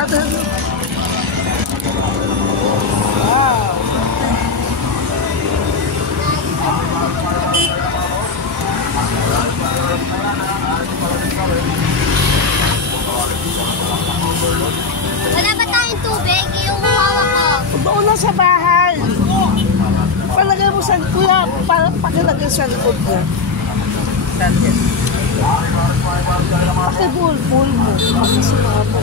Father. Wow. Wala ba tayong tubig? Yung hawak ko. Doon na sa bahay. Palagay mo sa kuya, pakilagay sa likod niya. Pakibul mo. Pakisuha mo.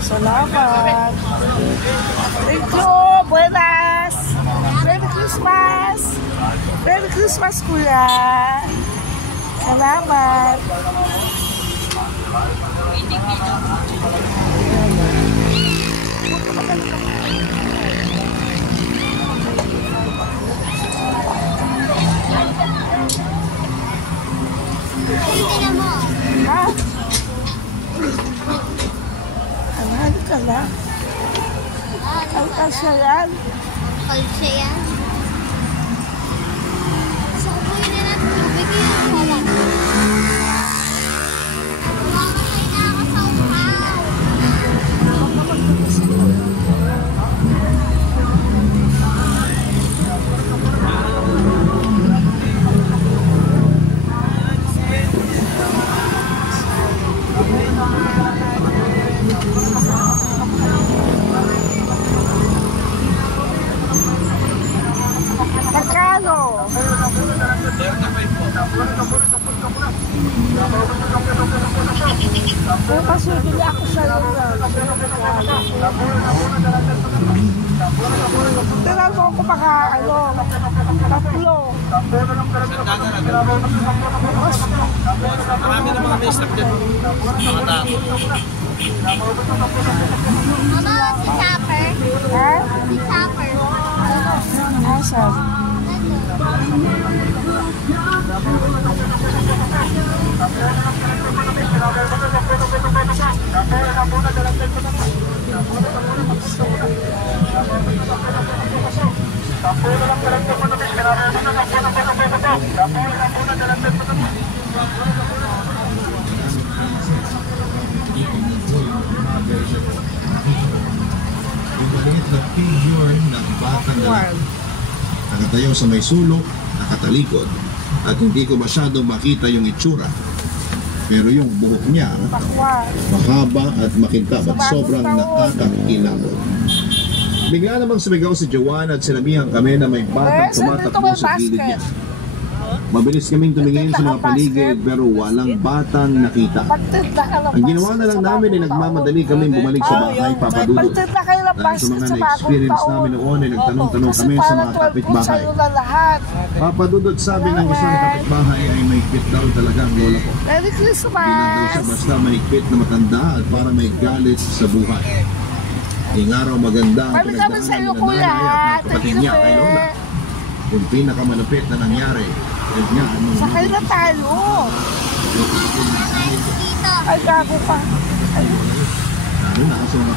Salamat. Thank you. Buenas. Merry Christmas. Merry Christmas, kuya. Salamat. Tingnan mo. Ha? Ano ka na? Ang kasya yan? Kalsya yan. So, kuya na natin tubig yung hawak. Makakay na ako sa upaw. Magkano? Oh, kasi bili ako sa Tinan mo ako baka tatlo. Marami na mga may-stock dyan. Mga tao. Mama, si Chopper. Ha? Si Chopper. Asan? Yung maliit na figure ng batang lalaki. Nakatayo sa may sulok, nakatalikod, at hindi ko masyadong makita yung itsura. Pero yung buhok niya, mahaba at makintab at sobrang nakakakilabot. Bigla namang sumigaw si Joanna at sinabihan kami na may batang tumatakbo sa gilid niya. Mabilis kaming tumingin sa mga paligid pero walang batang nakita. Ang ginawa na lang namin ay nagmamadali kaming bumalik sa bahay papadudod. Dahil sa mga na-experience namin noon ay nagtanong-tanong kami sa mga kapitbahay. Papadudod sabi ng isang kapitbahay ay may higpit daw talaga ang lola ko. Merry Hindi lang daw Christmas! siya basta may higpit na matanda at para may galit sa buhay. Ngayong araw maganda ang Balik kami sa iyo, pinagdaanan ng kuya. nanay at mga kapatid niya kay Lola. Yung pinakamalapit na nangyari ay niya anong Sakay na tayo. Dito. Ay, gago pa. lalo na sa mga